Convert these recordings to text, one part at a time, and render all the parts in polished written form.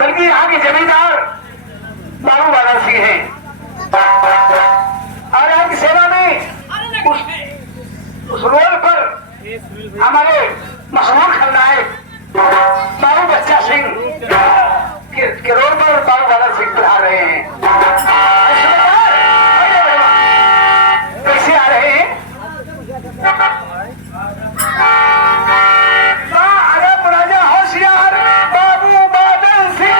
बल्कि यहाँ के जमींदार बाबू बादल सिंह हैं और आपकी सेवा में उस रोल पर हमारे मशहूर खलनायक बाबू बच्चा सिंह के रोल पर बाबू बादल सिंह पधार रहे हैं। कैसे आ रहे हैं? अरब राजा होशियार बाबू बादल सिंह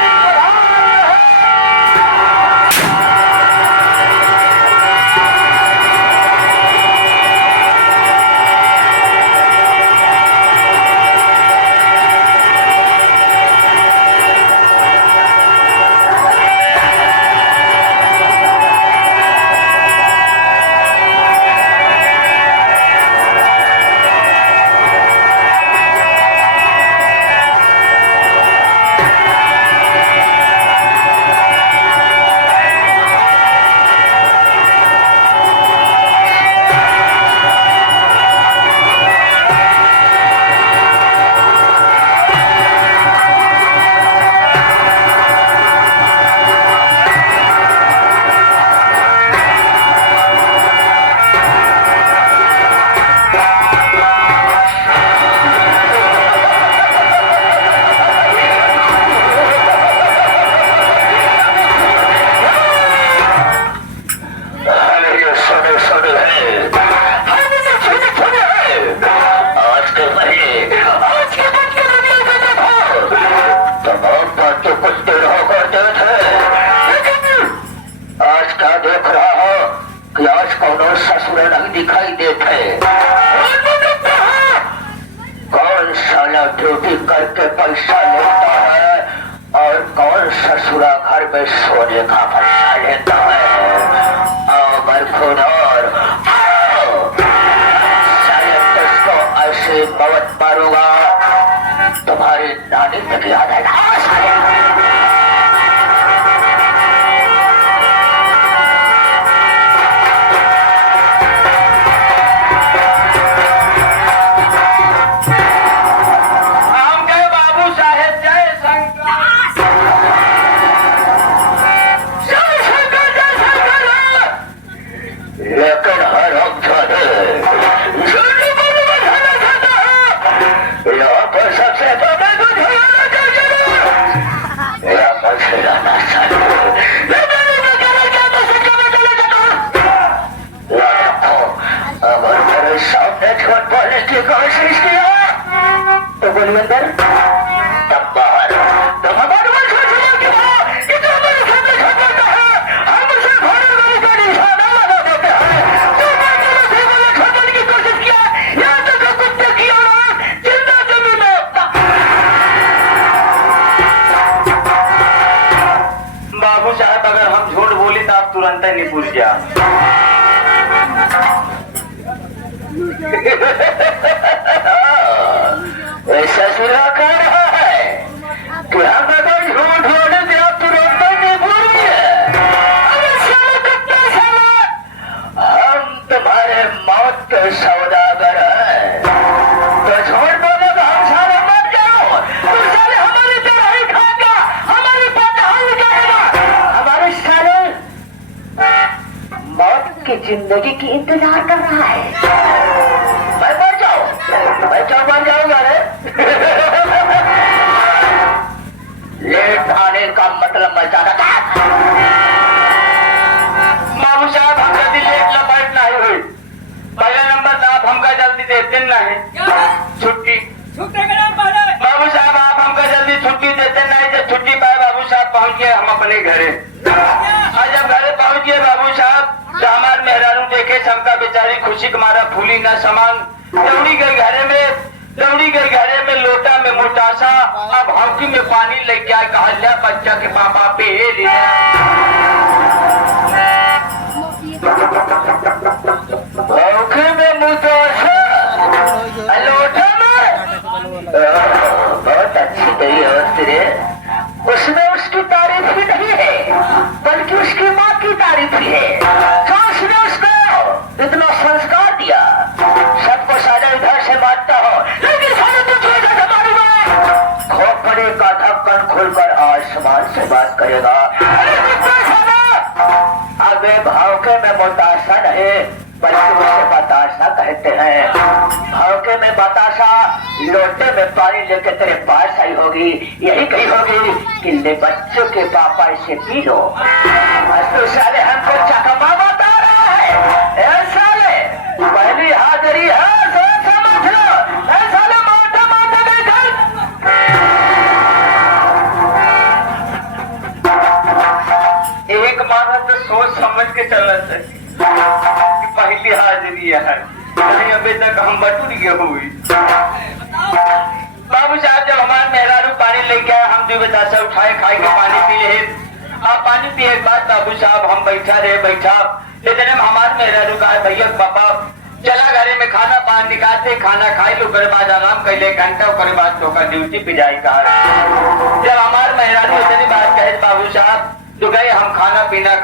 दिखाई देते कौन साला ड्यूटी करके पैसा लेता है और कौन ससुरा घर में सोने का पैसा लेता है। आओ बरखुरौर को ऐसे मौत मारूंगा तुम्हारी नानी तक याद आएगा। तुरंत नहीं भूल गया। ऐसा सुना कर रहा है कि हम अगर झूठ बोले तो आप तुरंत नहीं भूल गए। हम तुम्हारे मौत के सौदागर हैं तो झूठ बोले तो हम सारे मर जाओ। तो सारे हमारी तरह खा गया, हमारी बात हल करेगा। हमारे सारे मौत की जिंदगी की इंतजार कर रहा है। मैं मर जाऊं, मैं क्या मर जाऊंगा रे? लेट आने का मतलब मैं जाना था। बाबू साहब हमका दिल लेट लपेट नहीं हुई। पहला नंबर तो आप हमका जल्दी देते नहीं छुट्टी। बाबू साहब आप हमका जल्दी छुट्टी देते नहीं। जब छुट्टी पाए बाबू साहब पहुंच गए हम अपने घरे। और जब घरे पहुंच गए बाबू साहब तो हमारे मेहरारू देखे समका बेचारी खुशी के मारा फूली न समान दौड़ी गई घरे में लोटा में मोटासा अब हौकी में पानी लेके आए। कहल्या बच्चा के पापा पे लिया हौकी में मोटासा लोटा में बहुत अच्छी गई है। उसमें उसकी तारीफ ही नहीं है बल्कि उसकी माँ की तारीफ ही है। तो उसने उसको इतना संस्कार दिया। सबको सारे इधर से बांटता हो लेकिन सारे तो छोड़ कर मारूंगा। खोपड़े का धक्का आंगन खोलकर आसमान से बात करेगा। अबे भावके में बताशा नहीं बल्कि उसे बताशा कहते हैं। भावके में बताशा लोटे में पानी लेके तेरे पास आई होगी, यही कही होगी कि ले बच्चों के पापा इसे पी लो। तो साले हमको चकमा बता रहा है। ऐसा ले पहली हाजिरी है तो समझ लो। ऐसा ले मोटे मोटे देखल एक माना तो सोच समझ के चलना चाहिए कि पहली हाजिरी है, नहीं अभी तक हम बटूर गए हुई। बाबू साहब जब हमारे मेहरारू पानी लेके आए, हम 2 बताशा उठाए, खाए के पानी पी ले। आप पानी पिए के बाद बाबू साहब हम बैठा लेकिन हमारे मेहरारू का है भैया पापा चला घरे में खाना पान निकालते, खाना खाई लो, उसके बाद आराम कर ले घंटा, उसके बाद तो ड्यूटी पे जाए कहा। जब हमारे मेहरारू इतनी बात कहे बाबू साहब तो गए, हम खाना पीना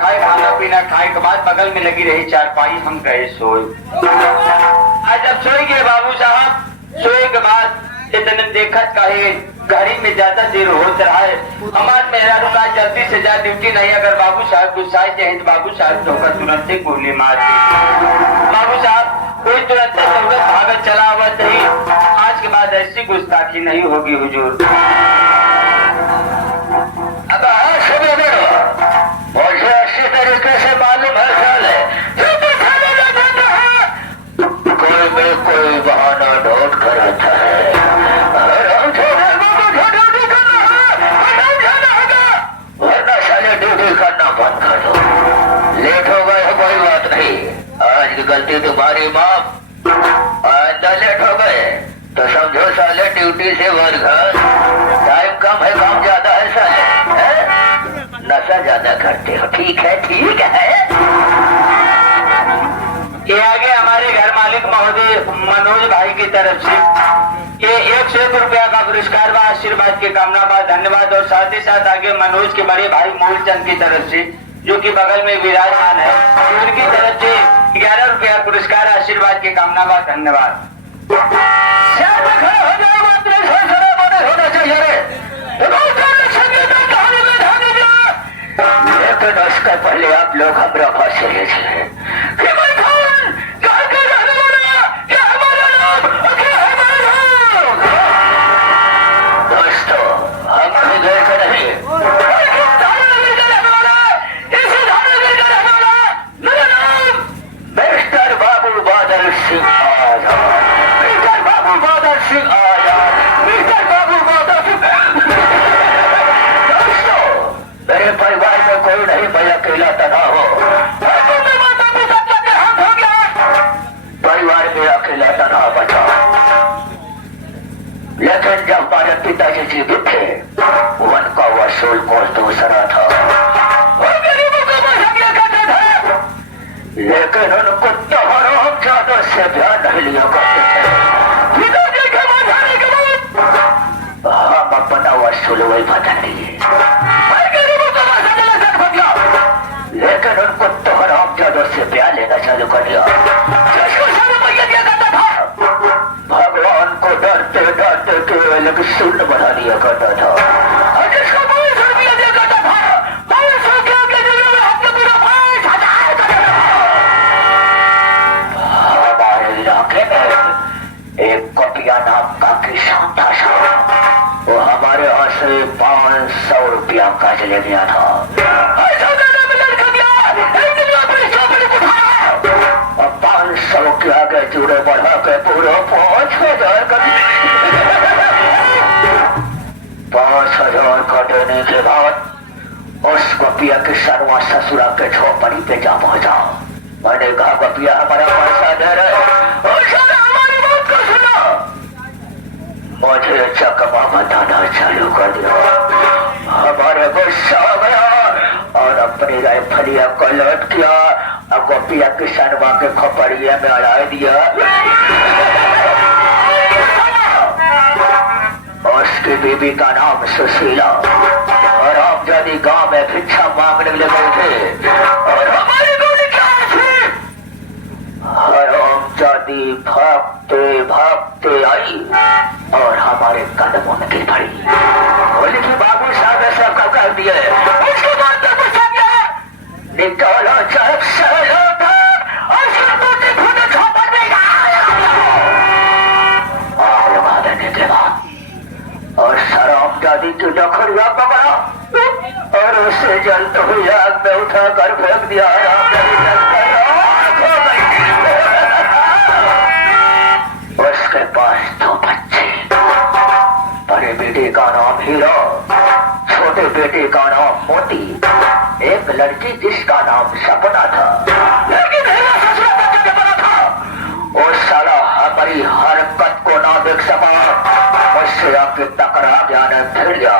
खाए के बाद बगल में लगी रही चारपाई, हम गए सोए। आज जब सोए गए बाबू साहब, सोए के बाद इतने देखत कहे घड़ी में ज्यादा देर होता रहा है। हमारे मेहरारू का जल्दी से जा ड्यूटी नहीं, अगर बाबू साहब गुस्साए जाए तो बाबू साहब धोकर तुरंत ही गोली मार दी। बाबू साहब कोई तुरंत भागत चला हुआ सही, आज के बाद ऐसी गुस्ताखी नहीं होगी हुजूर। अब मुझे अच्छी तरीके से मालूम है साले कोई में कोई बहाना ढूंढ कर आता है। वरना साले ड्यूटी करना बंद कर दो। लेट हो गए कोई बात नहीं, आज की गलती तुम्हारी माफ। आइंदा लेट हो गए तो समझो साले ड्यूटी से वर्ग टाइम कम है, काम ज्यादा है साले है? नशा ज्यादा करते हो। ठीक है ठीक है। ये आगे हमारे घर मालिक महोदय मनोज भाई की तरफ से ये 101 रुपया का पुरस्कार व आशीर्वाद की कामना बा धन्यवाद। और साथ ही साथ आगे मनोज के बड़े भाई मूलचंद की तरफ से जो कि बगल में विराजमान है, उनकी तरफ से 11 रुपया पुरस्कार आशीर्वाद की कामना बा धन्यवाद। होना चाहिए लेकिन उसके पहले आप लोग हमरा पास दोस्तों हम गए थे नहीं मिस्टर बाबू बादल सिंह आजाद, मिस्टर बाबू बादल सिंह आजाद, मिस्टर बाबू बादल सिंह। दोस्तों मेरे परिवार में कोई नहीं, मैं अकेला तना हो। परिवार में अकेला तना बचा, लेकिन जब हमारे पिताजी जीवित थे उनका वसूल कोई दूसरा था। लेकिन उनको तो हराम ज्यादा से ध्यान नहीं लिया करते थे। पिताजी के मरने के बाद हम अपना वसूल वही बदल लिए, लेकिन उनको तो हराम ज्यादा से प्यार लेना चालू कर दिया। भगवान को डरते डरते केवल एक शून्य बना दिया करता था। हमारे इलाके में एक कपिया नाम का किसान था, वो हमारे यहाँ से 500 रुपया कर्ज ले गया था। 500 के आगे जुड़े बढ़ा के पूरा 5,000 कर 5,000 कटने के बाद उस गोपिया के सरवा ससुरा के झोपड़ी पे जा पहुंचा। मैंने कहा गोपिया हमारा पैसा दे रहे, हमारी बात को सुनो। मुझे चकमा बताना चालू कर दिया। हमारे गुस्सा आ गया और अपनी राइफलिया को लौट किया और गोपिया किसानवा के खोपड़िया में अड़ा दिया। उसकी बीबी का नाम सुशीला और आप यदि गांव में भिक्षा मांगने लगे थे और हमारी गोली क्या थी। हम यदि भागते भागते आई और हमारे कदमों में गिर पड़ी। बोली कि बाबू हराम जादी की डखरिया पकड़ा और उसे जलते हुए आग में उठा कर फेंक दिया। हराम जादी जलकर राख हो गई। उसके पास 2 बच्चे, बड़े बेटे का नाम हीरो, छोटे बेटे का नाम मोती, एक लड़की जिसका नाम सपना था। लेकिन वो साला हमारी हरकत को ना देख सका, मुझसे आके टकरा गया न फिर गया।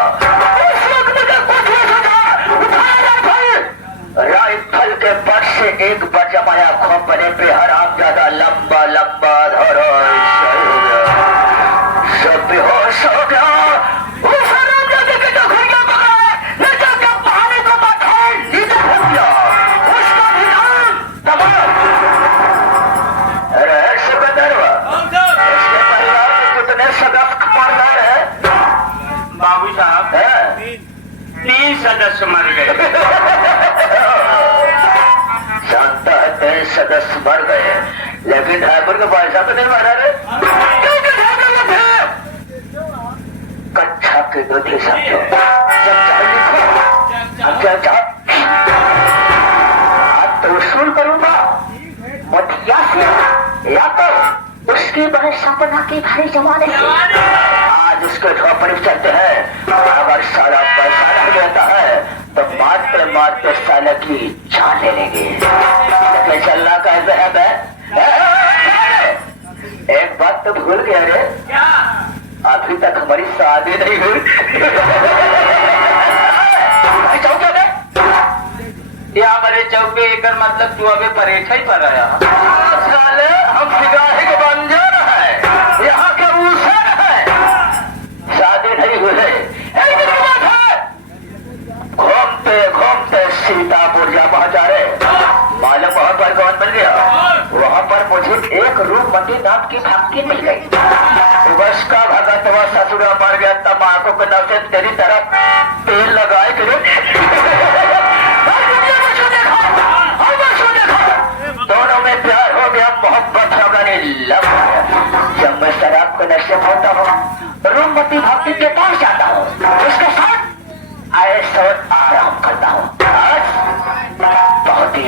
राइफल के बट से एक बजमाया खोपने पे हराम ज्यादा लंबा लंबा धरो सब बेहोश हो गया। उस हराम जादे के डखरिया पकड़ा, ले जाके पानी को बैठाए नीचे फेंक दिया। उसका भी नाम दबाव। अरे सिकंदरवा, इसके परिवार में कितने सदस्य मर गए हैं? बाबू साहब 3 सदस्य मर गए। जानता है 3 सदस्य मर गए, लेकिन ड्राइवर का पैसा तो नहीं मरा रे। कच्छा के दूधी समझो, आज तो वसूल करूंगा मठिया से या तो उसकी बड़े सपना की भारी जमाने से। आज उसके झोपड़ी चलते हैं, अगर सारा पैसा नहीं देता है तो मारते मारते साले की जान ले लेंगे। लेकिन चलना कैसे है? एक बात तो भूल गया रे, अभी तक हमारी शादी नहीं हुई। यहाँ बड़े चौके एकर मतलब तू अभी परेठा ही पर आया। साले हम सिगाही के बंजर है, यहाँ के ऊसर है, शादी नहीं हुई। घूमते घूमते सीतापुर जा पहुंचा रे। मालूम वहां पर कौन मिल गया? वहां पर मुझे एक रूपमती नाम की भक्ति मिल गई। बस का भगत व ससुरा मर गया, तम्बाकू के नाम से तेरी तरफ तेल लगाए के दोनों में प्यार हो गया, मोहब्बत होने लग गया। जब मैं शराब के नशे में होता हूँ, रूपमती भक्ति के पास जाता हूँ, उसके साथ ऐसा आराम करता हूँ। बहुत ही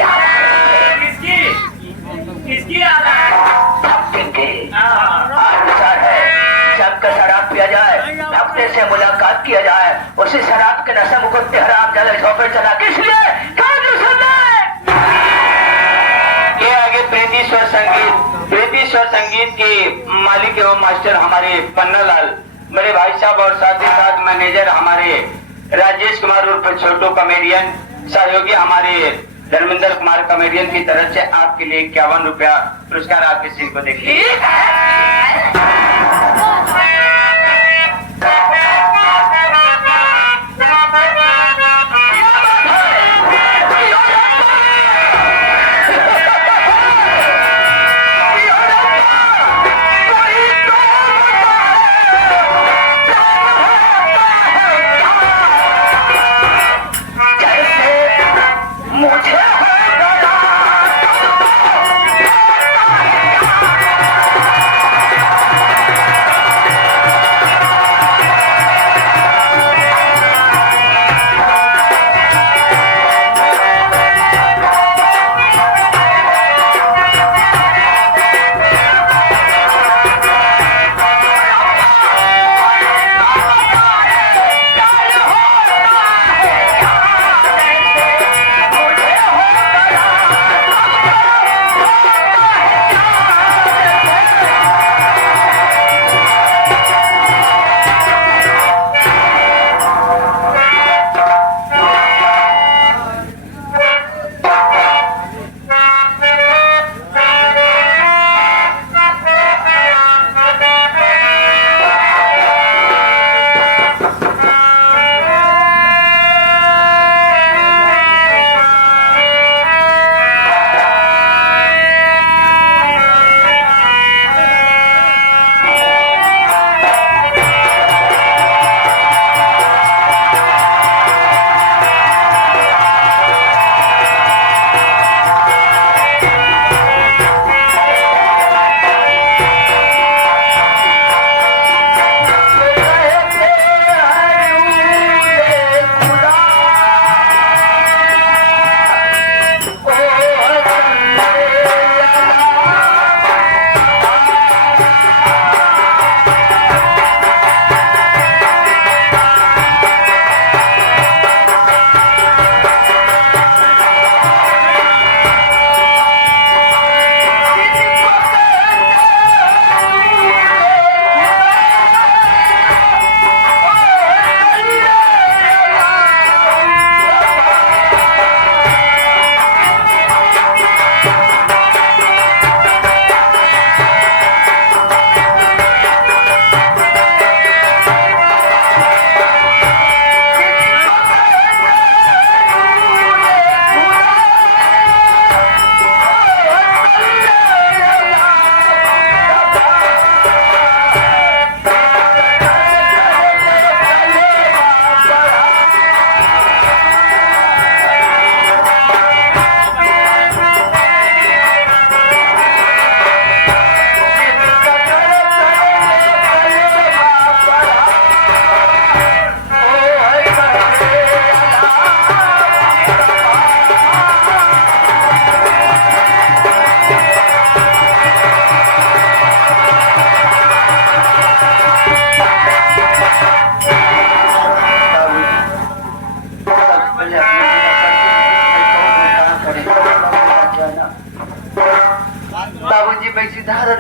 किसकी याद है? भक्ति की आचार है। जब का शराब पिया जाए, भक्ति से मुलाकात किया जाए, उसी शराब के नशे में कुत्ते हराम जाले झोपड़े चला। किस लिए? ये आगे प्रीतिश्वर संगीत के मालिक एवं मास्टर हमारे पन्नालाल, बड़े भाई साहब और साथ ही साथ मैनेजर हमारे राजेश कुमार उर्फ छोटू कॉमेडियन, सहयोगी हमारे धर्मेंद्र कुमार कॉमेडियन की तरफ से आपके लिए 51 रुपया पुरस्कार आपके सीन को देखिए।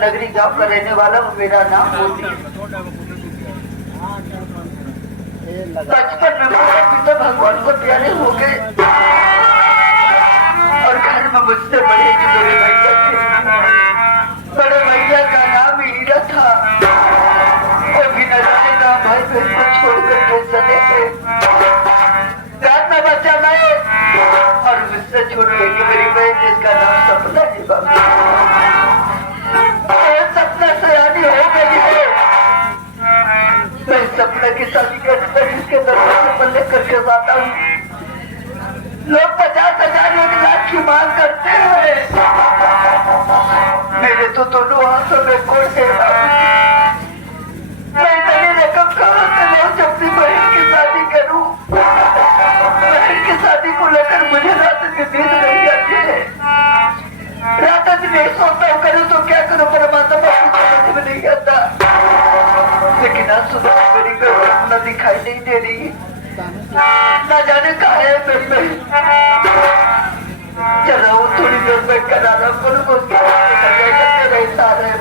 नगरी गांव का रहने वाला हूँ। मेरा नाम मोती है। बचपन में मेरे पिता भगवान को प्यारे हो गए और घर में मुझसे बड़े जो मेरे भैया थे, बड़े भैया का नाम हीरा था। वो भी न जाने कहा भाई बहन को छोड़कर के चले गए। रात में बच्चा मैं और मुझसे छोड़ लेके मेरी बहन जिसका नाम सपना थी। सपना सयानी हो गई है। मैं सपना की शादी करके जिसके दरवाजे पर लेकर के जाता हूँ, लोग 50,000 1 लाख की मांग करते हैं। मेरे तो दोनों हाथों में कोट है। मैं इतनी रकम कहाँ से लाऊं जब अपनी बहन की शादी करूं? बहन की शादी को लेकर मुझे रात की नींद नहीं आती है। रात दिन नहीं सोता हूँ, करूँ तो क्या करूँ? परमात्मा समझ में नहीं आता। लेकिन आज सुबह मेरी कल्पना दिखाई नहीं दे रही, ना जाने कहा है। चल रहा हूँ थोड़ी देर में कराना बोलूँ उसके रहता रहे।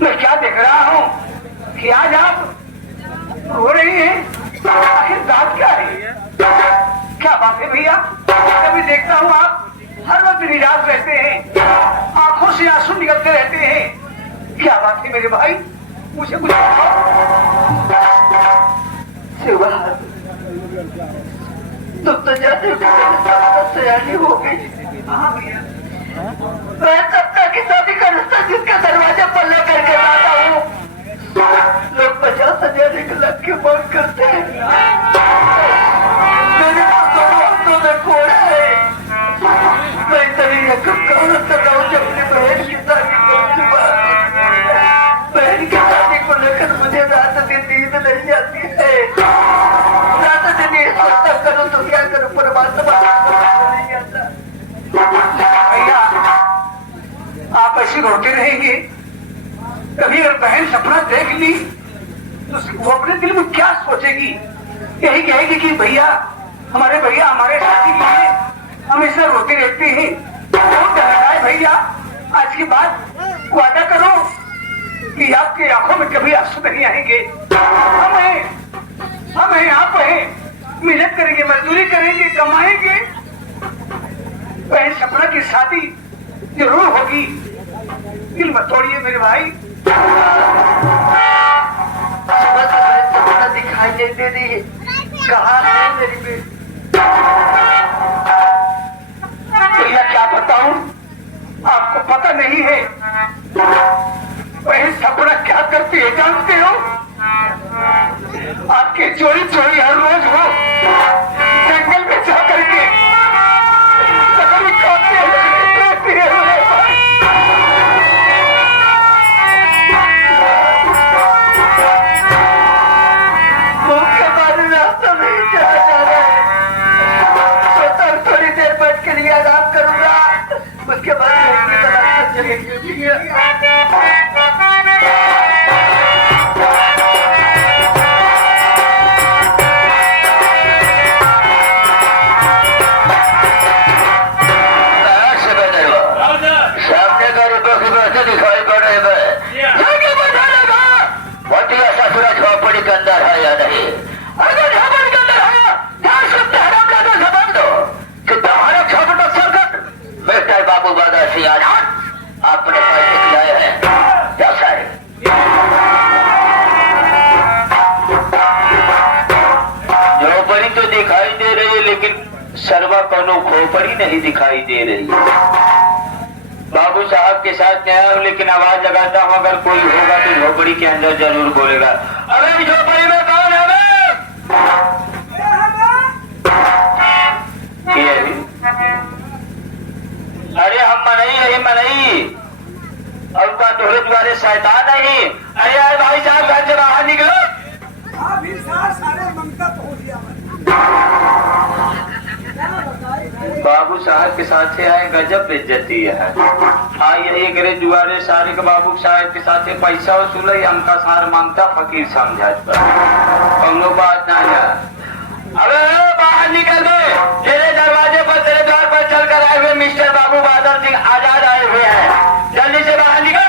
मैं क्या देख रहा हूँ कि आज आप हो रही है? आखिर बात क्या है? क्या बात है भैया? कभी देखता हूँ आप हर वक्त निराश रहते हैं, आंखों से आंसू निकलते रहते हैं। क्या बात है मेरे भाई? मुझे कुछ बताओ। तुम तो जानते हो सयानी हो गई। हाँ भैया, मैं सपना की शादी का रिश्ता जिसके दरवाजे पर लेकर के आता हूँ, लोग 50,000 1 लाख की मांग करते हैं। मेरे दोनों हाथों में कोड़ है। मैं इतनी रकम कहाँ से लाऊं जब अपनी बहन की शादी करूँ? बहन की शादी को लेकर मुझे रात दिन नींद नहीं आती है। रात दिन ये सोचता करूँ तो क्या करूँ? परमात्मा नहीं आता। भैया आप ऐसे रोते रहेंगे? कभी अगर बहन सपना देख ली तो वो अपने दिल में क्या सोचेगी? यही कहेगी कि भैया हमारे शादी के लिए हमेशा रोते रहते हैं। बहुत डराए भैया, आज के बाद वादा करो कि आपकी आंखों में कभी आंसू नहीं आएंगे। हम हैं, आप हैं, मेहनत करेंगे, मजदूरी करेंगे, कमाएंगे। बहन सपना की शादी जरूर होगी। दिल मत तोड़िए मेरे भाई। सुबह से सपना दिखाई नहीं दे रही है। कहाँ है मेरी बेटी? भैया क्या बताऊं, आपको पता नहीं है बहन सपना क्या करती है जानते हो? आपके चोरी चोरी हर रोज हो जंगल में जा करके लकड़ी काटती है। भूखे मारे रास्ता नहीं चला जा रहा है। सोचा थोड़ी देर बैठ के लिए आराम करूंगा, उसके बाद चलेंगे। सामने का रुपये दिखाई पड़ रहे ससुरा झोपड़ी के अंदर है या नहीं? अगर झोपड़ी के अंदर है ध्यान से हराम लगा समझ दो कि तुम्हारे झोपड़ सरकट मिस्टर बाबू बदसी अपने पैसे खिलाए हैं। क्या सारे झोपड़ी तो दिखाई दे रही है लेकिन सर्वा कोनो खोपड़ी नहीं दिखाई दे रही। बाबू साहब के साथ गया हूँ लेकिन आवाज लगाता हूँ, अगर कोई होगा तो झोपड़ी के अंदर जरूर बोलेगा। अरे झोपड़ी में कौन है? अरे हम मनई और का तोहरे द्वारे शैतान नहीं। अरे भाई साहब घर से बाहर निकलो। बाबू साहब के साथ से आए गजब बेइज्जती है। यही करे जुआरे सारे के बाबू साहब के साथ पैसा वसूल हमका सार मांगता फकीर समझा कौनो बात ना है। अबे बाहर निकल गए, तेरे दरवाजे पर तेरे द्वार पर चल कर आए हुए मिस्टर बाबू बादल सिंह आजाद आए हुए हैं, जल्दी से बाहर निकल।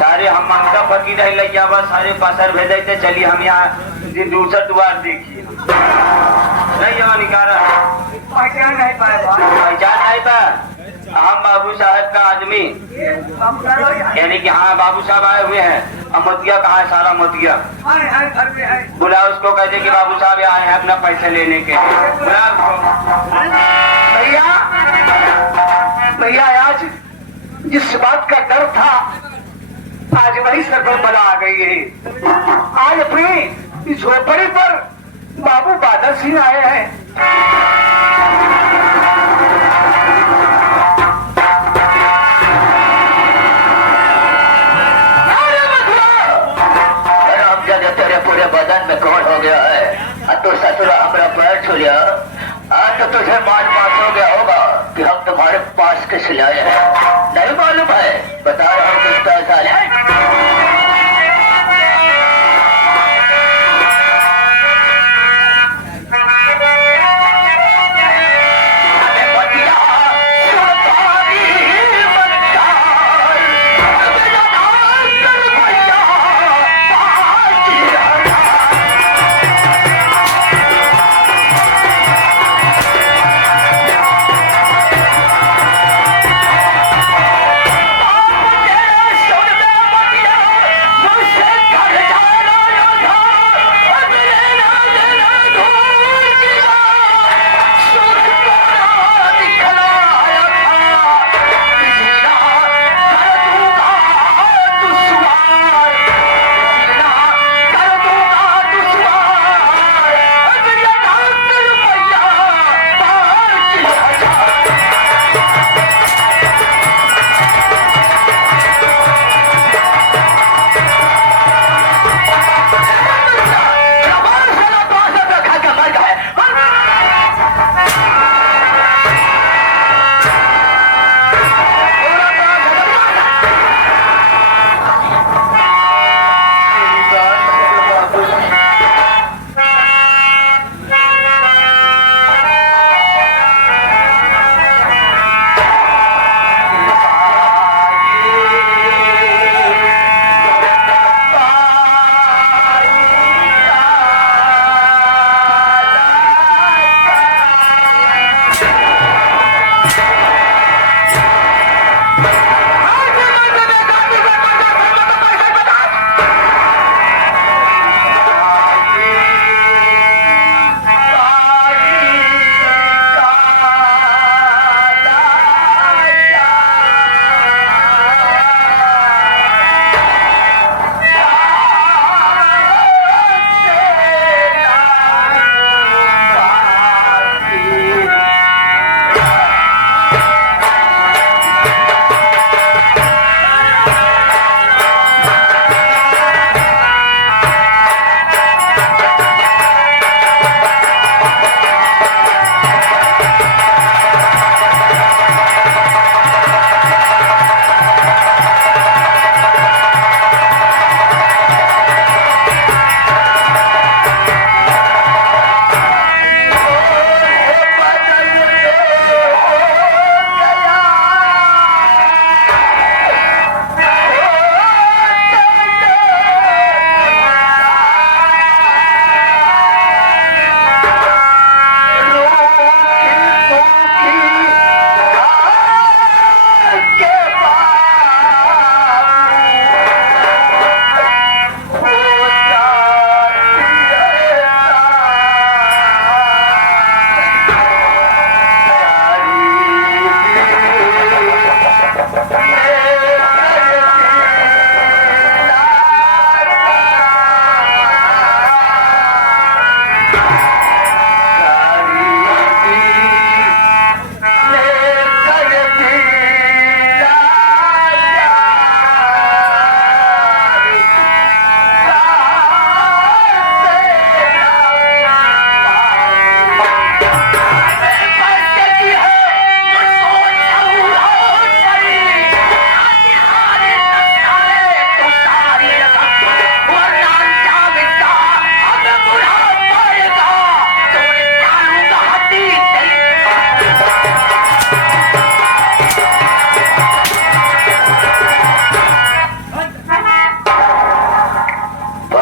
सारे हम मांगता फकीर लैया बस सारे पासर भेजे थे, चलिए हम यहाँ दूसरा द्वार देखिए। नहीं यहाँ निकाला पहचान नहीं पाए पहचान नहीं पाया। हम बाबू साहब का आदमी यानी कि हाँ बाबू साहब आए हुए हैं। अब मोतिया कहाँ है? सारा मोतिया घर पे है। बुला उसको, कहते कि बाबू साहब आए हैं अपना पैसा लेने के लिए। बुला उसको। भैया भैया आज जिस बात का डर था आज वही सर पर बला आ गई है। आज अपनी झोपड़ी पर बाबू बादल सिंह आए हैं। तेरे पूरे बदन में कौन हो गया है? तो ससुरा हमारा पैर छू लिया। आज तो तुझे मालूम हो गया होगा कि हम तुम्हारे पास किस लाए हैं। नहीं मालूम है? बता रहा हूँ किस पैसा लाए।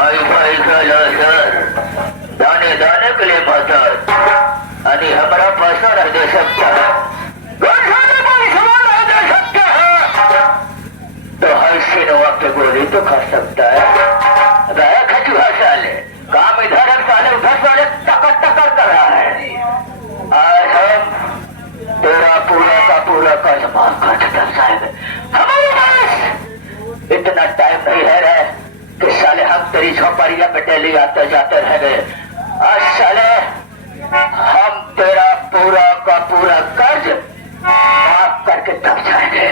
भाई भाई का सर दाने दाने के लिए मदद आणि हमारा पैसा नहीं दे सकता है तो हर सिनेमा पे गोली तो खा सकता है गया खचुआ साले काम इधर साले उधर साले टकर टकर कर रहा है आज हम तेरा पूरा का पूरा माफ कर देता साहब हमारे पास इतना टाइम नहीं है रे कि साले हम तेरी झोपड़िया में डेली आते जाते रह गए आज साले हम तेरा पूरा का पूरा कर्ज माफ करके तब जाएंगे